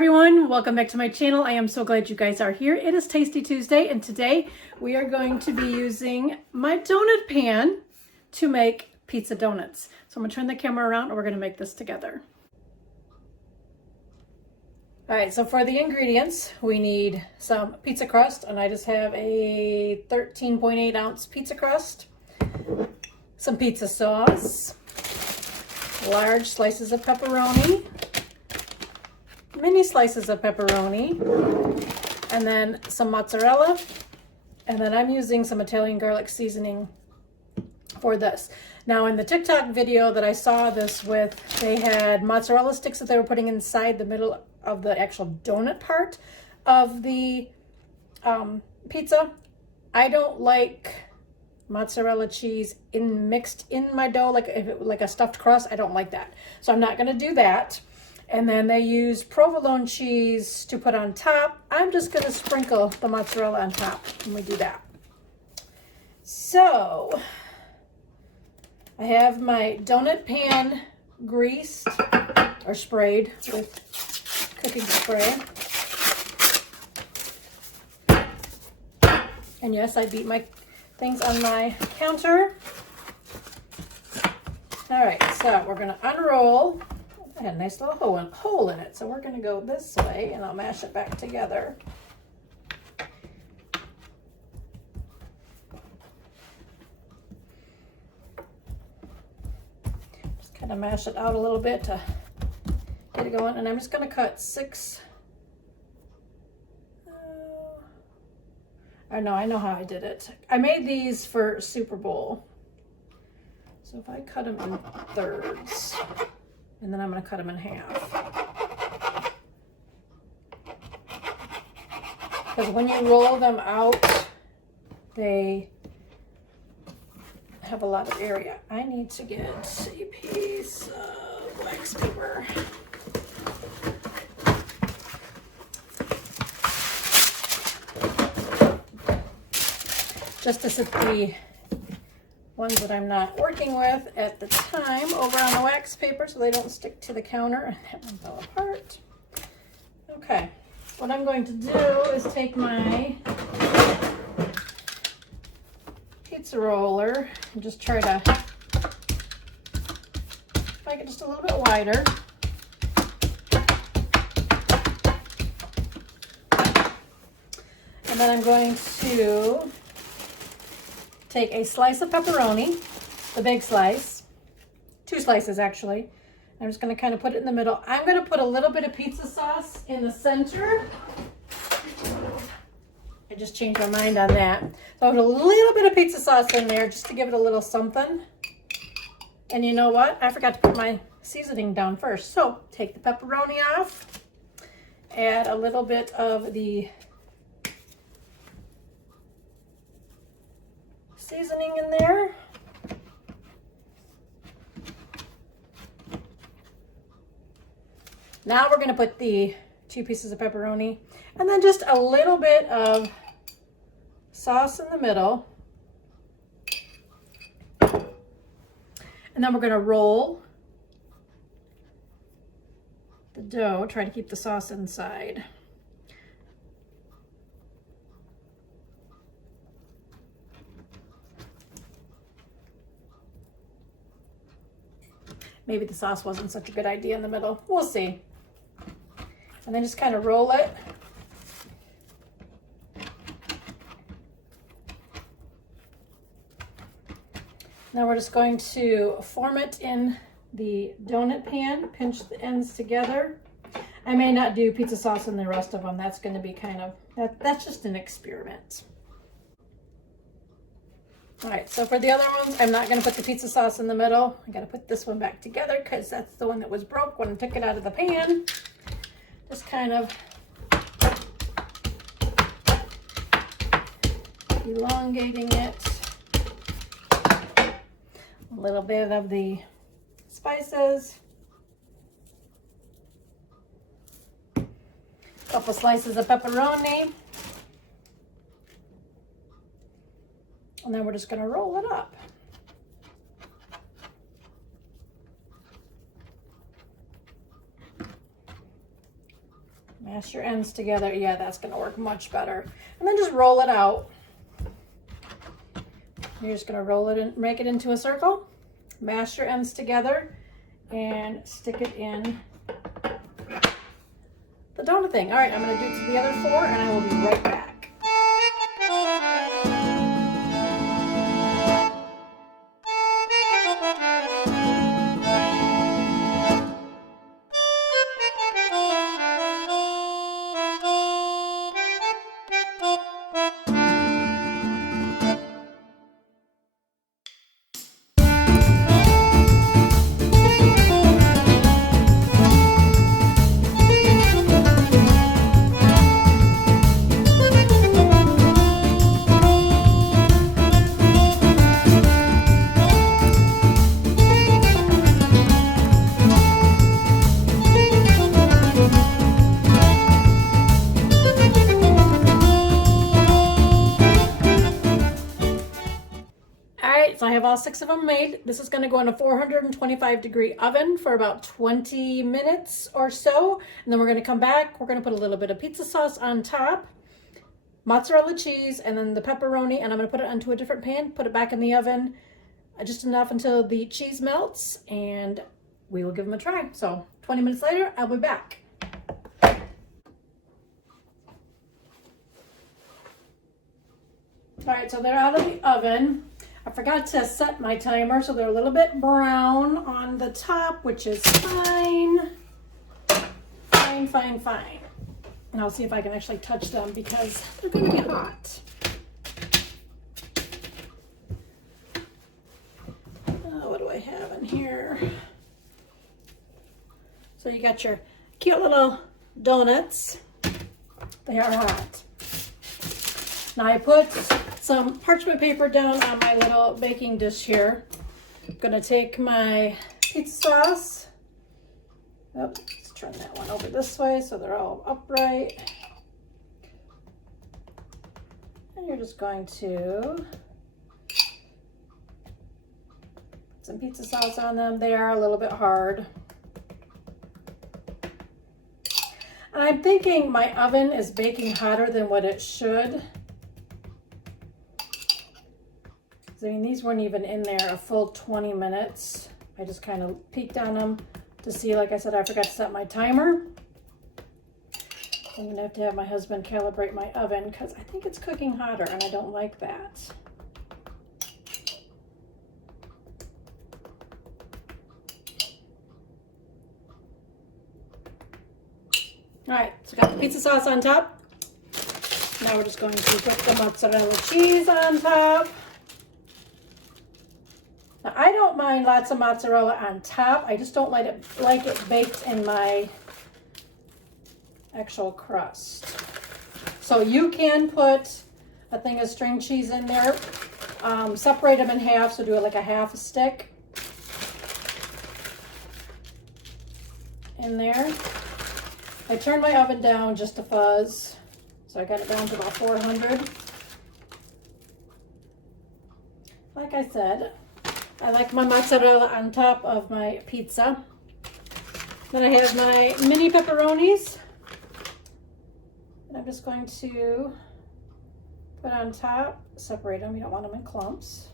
everyone, welcome back to my channel. I am so glad you guys are here. It is Tasty Tuesday, and today we are going to be using my donut pan to make pizza donuts. So I'm gonna turn the camera around and we're gonna make this together. All right, so for the ingredients, we need some pizza crust, and I just have a 13.8 ounce pizza crust, some pizza sauce, large slices of pepperoni, mini slices of pepperoni, and then some mozzarella, and then I'm using some Italian garlic seasoning for this. Now in the TikTok video that I saw this with, they had mozzarella sticks that they were putting inside the middle of the actual donut part of the pizza. I don't like mozzarella cheese mixed in my dough, like a stuffed crust. I don't like that, so I'm not going to do that. And then they use provolone cheese to put on top. I'm just going to sprinkle the mozzarella on top when we do that. So I have my donut pan greased or sprayed with cooking spray. And yes, I beat my things on my counter. All right, so we're going to unroll. I had a nice little hole in it, so we're going to go this way and I'll mash it back together. Just kind of mash it out a little bit to get it going, and I'm just going to cut 6. I know how I did it. I made these for Super Bowl. So if I cut them in thirds, and then I'm going to cut them in half. Because when you roll them out, they have a lot of area. I need to get a piece of wax paper. Just to sit the ones that I'm not working with at the time over on the wax paper so they don't stick to the counter. And that one fell apart. Okay, what I'm going to do is take my pizza roller and just try to make it just a little bit wider. And then I'm going to take a slice of pepperoni, the big slice, 2 slices actually. I'm just going to kind of put it in the middle. I'm going to put a little bit of pizza sauce in the center. I just changed my mind on that. So I put a little bit of pizza sauce in there just to give it a little something. And you know what? I forgot to put my seasoning down first. So take the pepperoni off, add a little bit of the seasoning in there. Now we're going to put the 2 pieces of pepperoni and then just a little bit of sauce in the middle. And then we're going to roll the dough, try to keep the sauce inside. Maybe the sauce wasn't such a good idea in the middle. We'll see. And then just kind of roll it. Now we're just going to form it in the donut pan, pinch the ends together. I may not do pizza sauce in the rest of them. That's going to be kind of, that's just an experiment. All right, so for the other ones, I'm not going to put the pizza sauce in the middle. I got to put this one back together because that's the one that was broke when I took it out of the pan. Just kind of elongating it. A little bit of the spices. A couple slices of pepperoni. And then we're just going to roll it up. Mash your ends together. Yeah, that's gonna work much better. And then just roll it out. You're just gonna roll it in, make it into a circle, mash your ends together, and stick it in the donut thing. All right, I'm gonna do it to the other 4, and I will be right back. So I have all 6 of them made. This is going to go in a 425-degree oven for about 20 minutes or so. And then we're going to come back. We're going to put a little bit of pizza sauce on top, mozzarella cheese, and then the pepperoni. And I'm going to put it onto a different pan, put it back in the oven just enough until the cheese melts, and we will give them a try. So 20 minutes later, I'll be back. All right, so they're out of the oven. I forgot to set my timer, so they're a little bit brown on the top, which is fine. Fine, fine, fine. And I'll see if I can actually touch them because they're going to be hot. What do I have in here? So you got your cute little donuts. They are hot. Now I put some parchment paper down on my little baking dish here. I'm gonna take my pizza sauce. Oh, let's turn that one over this way so they're all upright. And you're just going to put some pizza sauce on them. They are a little bit hard. And I'm thinking my oven is baking hotter than what it should. I mean, these weren't even in there a full 20 minutes. I just kind of peeked on them to see. Like I said, I forgot to set my timer. I'm gonna have to have my husband calibrate my oven because I think it's cooking hotter and I don't like that. All right, so got the pizza sauce on top. Now we're just going to put the mozzarella cheese on top. Now, I don't mind lots of mozzarella on top. I just don't like it baked in my actual crust. So you can put a thing of string cheese in there. Separate them in half, so do it like a half a stick in there. I turned my oven down just a fuzz, so I got it down to about 400. Like I said, I like my mozzarella on top of my pizza. Then I have my mini pepperonis. And I'm just going to put on top, separate them. You don't want them in clumps.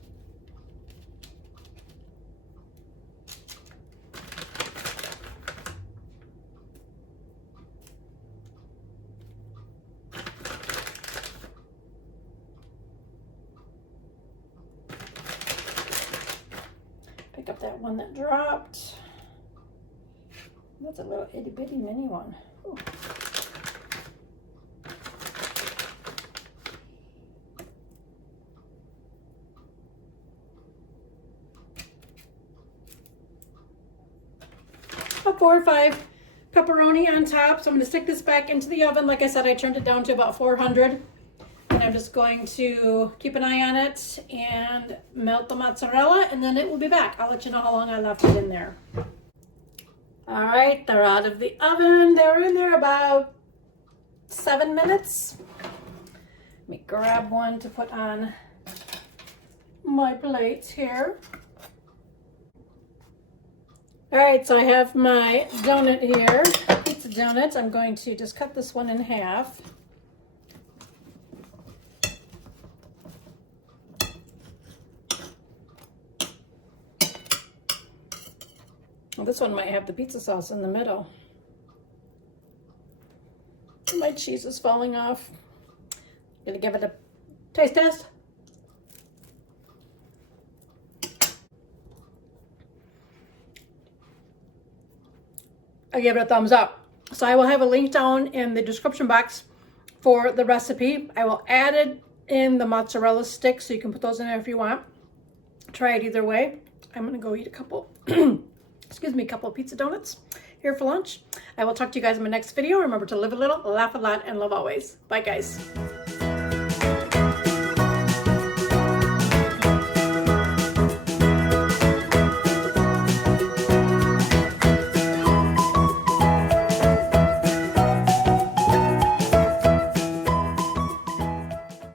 Pick up that one that dropped. That's a little itty bitty mini one. Ooh. About 4 or 5 pepperoni on top. So I'm going to stick this back into the oven. Like I said, I turned it down to about 400. And I'm just going to keep an eye on it and melt the mozzarella, and then it will be back. I'll let you know how long I left it in there. All right, they're out of the oven. They were in there about 7 minutes. Let me grab one to put on my plates here. All right, so I have my donut here, pizza donut, I'm going to just cut this one in half. Well, this one might have the pizza sauce in the middle. My cheese is falling off. Gonna give it a taste test. I give it a thumbs up. So I will have a link down in the description box for the recipe. I will add it in the mozzarella sticks, so you can put those in there if you want. Try it either way. I'm gonna go eat a couple, excuse me, a couple of pizza donuts here for lunch. I will talk to you guys in my next video. Remember to live a little, laugh a lot, and love always. Bye, guys.